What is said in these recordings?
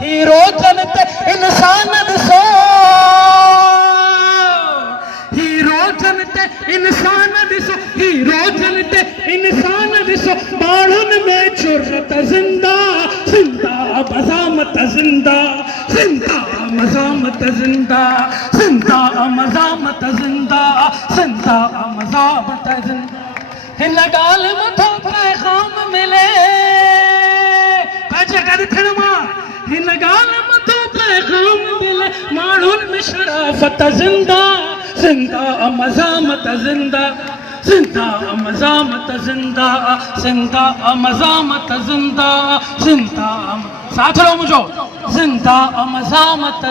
Hero जनते इंसान दसो, हीरो जनते इंसान दिसो, हीरो जनते इंसान दिसो, बाणन में चुरत जिंदा, जिंदा मजामत जिंदा, जिंदा मजामत जिंदा, जिंदा मजामत जिंदा, जिंदा मजामत जिंदा। हिन गाल मथो पैगाम मिले पैसे कर थिरमा, हिन गाल मथो पैगाम मिले, माण्हुनि में शराफत जिंदा, जिंदा मजामत जिंदा, जिंदा मजामत जिंदा, जिंदा मजामत जिंदा, जिंदा साथ लो मुझो, जिंदा मजामत,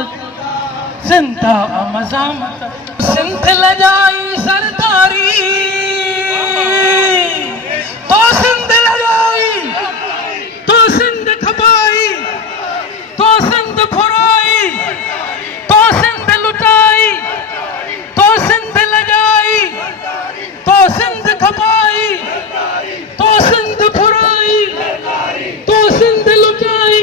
जिंदा मजामत। सिंध लजाई सरदारी तो सिंध लजाई, तो सिंध खपाई, तो सिंध फुराई, तो सिंध लुटाई, तो सिंध लजाई, तो सिंध खपाई, तो सिंध फुराई, तो सिंध लुटाई,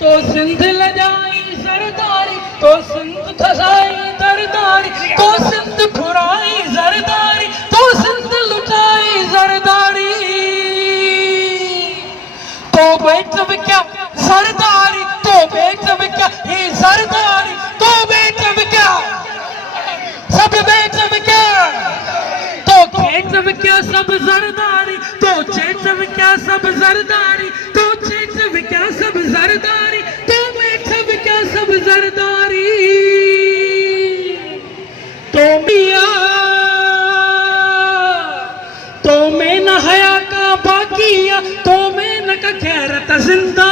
तो सिंध लजाई सरदारी, तो सिंध खसाई दरदारी, तो सिंध फुराई जरदारी, तो सिंध लुटाई जरदारी। तो बेच क्या सरदारी, तो बेच क्या ही सरदारी, तो बेच क्या सब बेच क्या, तो खेच क्या सब जरदारी, तो चेच क्या सब जरदारी, तो चेच क्या सब जरदारी, तो बेच क्या सब जरदारी। तो मिया तो में न हया का बाकिया, तो में न का खैरत जिंदा,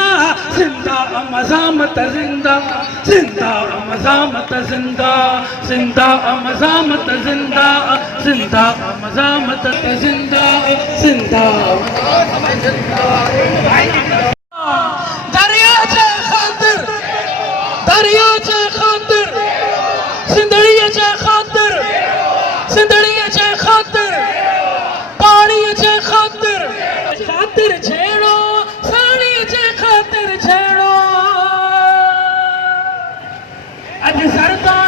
जिंदा मजामत जिंदा, जिंदा मजामत जिंदा, जिंदा मजामत जिंदा, जिंदा मजामत जिंदा, जिंदा दरियाचे खातिर, दरियाचे खातिर, सिंधड़ीचे खातिर, सिंधड़ीचे खातिर, पाणीचे खातिर, खातिर छेड़ो, साड़ीचे खातिर छेड़ो। अज सरदार